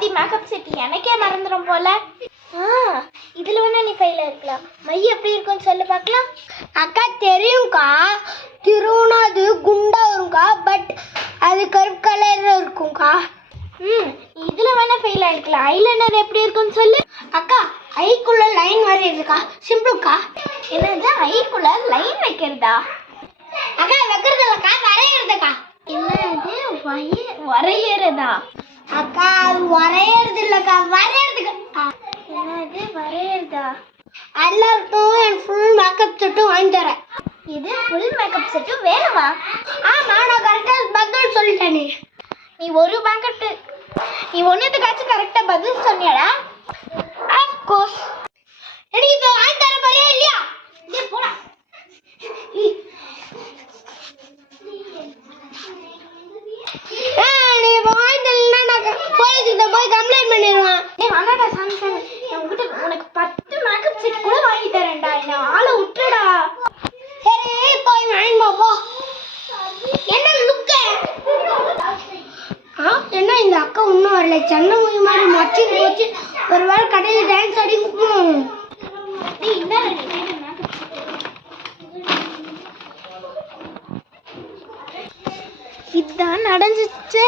பாதி makeup set எனக்கே மறந்துடும் போல. இதில் வேணா நீ கையில் இருக்கலாம். மை எப்படி இருக்கும்னு சொல்லி பார்க்கலாம். அக்கா தெரியும்க்கா, திருவுனா அது குண்டா வரும்க்கா, பட் அது கருப்பு கலரில் இருக்கும்க்கா. இதில் வேணா ஃபெயில் ஆகிருக்கலாம். ஐலைனர் எப்படி இருக்குன்னு சொல்லு. அக்கா ஐக்குள்ள லைன் வரையுதுக்கா, சிம்பிள்க்கா. என்னது ஐக்குள்ள லைன் வைக்கிறதா? அக்கா வைக்கிறது இல்லைக்கா, வரைகிறதுக்கா. என்னது வரையறதா? அக்கா அது வரையறது இல்லைக்கா, வரையறதுக்கா. என்னது வரையறதா? எல்லாருக்கும் என் ஃபுல் மேக்கப் செட்டும் வாங்கி தரேன். இது ஃபுல் மேக்கப் செட்டும் வேணுமா? ஆமாம், நான் கரெக்டாக பதில் சொல்லிட்டேனே. நீ ஒரு மேக்கப் நீ ஒன்றுத்துக்காச்சும் கரெக்டாக பதில் சொன்னியாடா? அஃப்கோர்ஸ். எனக்கு இப்போ வாங்கி தர போறியா இல்லையா? இதே போடா. நீ இப்போ வாங்கி தரலன்னா நான் போலீஸ்கிட்ட போய் கம்ப்ளைண்ட் பண்ணிடுவேன். வாடாடா சாமி சாமி, உனக்கு 10 மேக்கப் செட் கூட வாங்கி தரேன்டா. என்ன ஆளை விட்டுடா. சரி போய் வாங்கிமா போ. என்ன லுக்க? என்ன இந்த அக்கா இன்னும் வரல? சென்னை மொழி மாதிரி மச்சு போச்சு. ஒரு வேளை கடையில் டான்ஸ் அடிக்கும். இதுதான் நடந்துச்சு.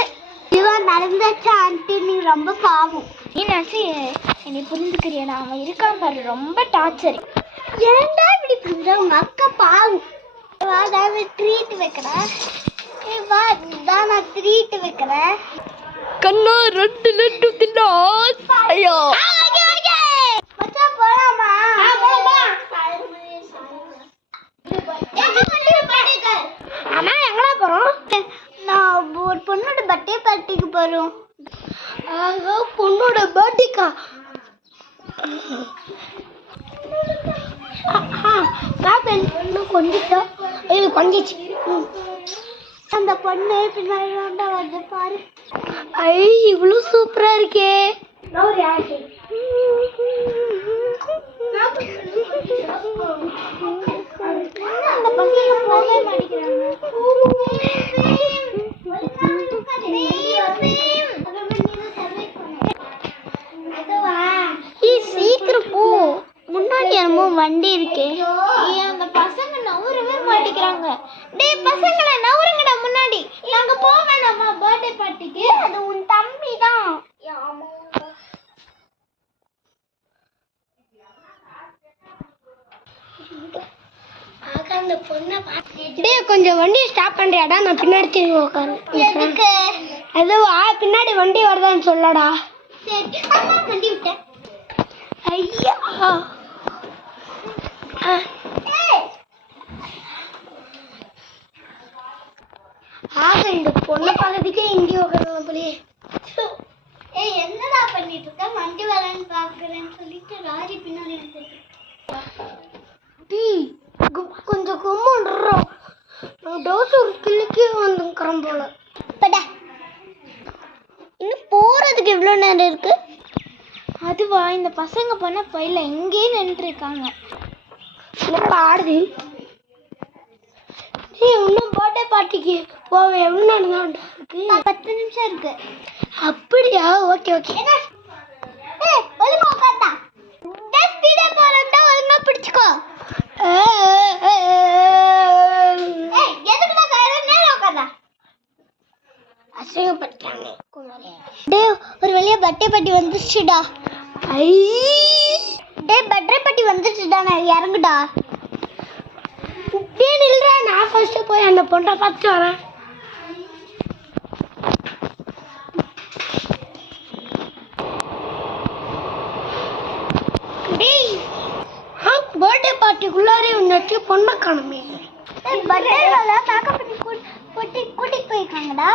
இவன் நடந்துச்சு ஆண்டி, நீ ரொம்ப பாவம். நீனாச்சு என்னை புரிஞ்சுக்கிறியடா. அவன் இருக்கான் பாரு, ரொம்ப டார்ச்சர். ஏன்டா இப்படி புரிஞ்சா? உங்க அக்கா பாவம். ட்ரீட் வைக்கிறேன். வா நான் ட்ரீட் வைக்கிறேன். கண்ணா 2 லட்டு தின்னா. ஐயோ மச்சா போலாமா? அம்மா எங்கடா போறோம்? நான் ஒரு பொண்ணோட பர்த்டே பார்ட்டிக்கு போறோம். பொண்ணோட பர்த்டேக்கா? கொஞ்சிட்டோம். இது கொஞ்சிச்சு. அந்த பொண்ணு பின்னாடி வந்து பாரு. ஐ இவ்வளோ சூப்பரா இருக்கே. அந்த பசங்க போகவே மாட்டேங்கிறாங்க. சீக்கிரம் போ, முன்னாடி என்னமோ வண்டி இருக்கே. அந்த பசங்க நவரவே மாட்டேங்கிறாங்க. டேய் பசங்களை நவருங்கடா முன்னாடி. நாங்க போக வேணாமா பர்த்டே பார்ட்டிக்கு? அது உன் தம்பி தான். அந்த பொண்ணை கொஞ்சம் வண்டி ஸ்டாப் பண்றியாடா? நான் பின்னாடி திரும்பி உட்காந்து. அதுவா பின்னாடி வண்டி வருதான்னு சொல்லடா. சரி வண்டி விட்டேன். ஐயா இந்த பொண்ணை பக்கத்துக்கே இங்கே உட்காந்து போலியே. என்னடா பண்ணிட்டு இருக்க? வண்டி வரேன்னு பாக்குறேன்னு சொல்லிட்டு ராஜி பின்னாடி கொஞ்சம் கும்பிடுறோம். டோஸ் ஒரு கிளிக்கே வந்துக்கிறோம் போல. இன்னும் போறதுக்கு எவ்வளோ நேரம் இருக்கு? அதுவா, இந்த பசங்க பண்ண பையில எங்கேயே நின்று இருக்காங்க. ஆடுது. இன்னும் பர்த்டே பார்ட்டிக்கு போக எவ்வளோ நேரம் தான் இருக்கு? 10 நிமிஷம் இருக்கு. அப்படியா? Okay okay. ஒழுங்கா உட்காந்தா ஸ்பீடா போறதா ஒழுங்கா பிடிச்சுக்கோ. எதுக்கு நான் வேற நேரம் உட்காந்தா? அசிங்கப்பட்டாங்க. ஒரு வழியா பர்த்டே பார்ட்டி வந்துச்சுடா. பர்த்டே பார்ட்டி வந்துச்சுடா. நான் இறங்குடா. நில்றா, நான் ஃபர்ஸ்ட் போய் அந்த பொண்ணை பார்த்து வரேன். பர்த்டே பார்ட்டிக்குள்ளாரே உன்னச்சு பொண்ணை காணுமே. பர்த்டே மேக்கப் பண்ணி கூட்டிட்டு போயிருக்காங்கடா.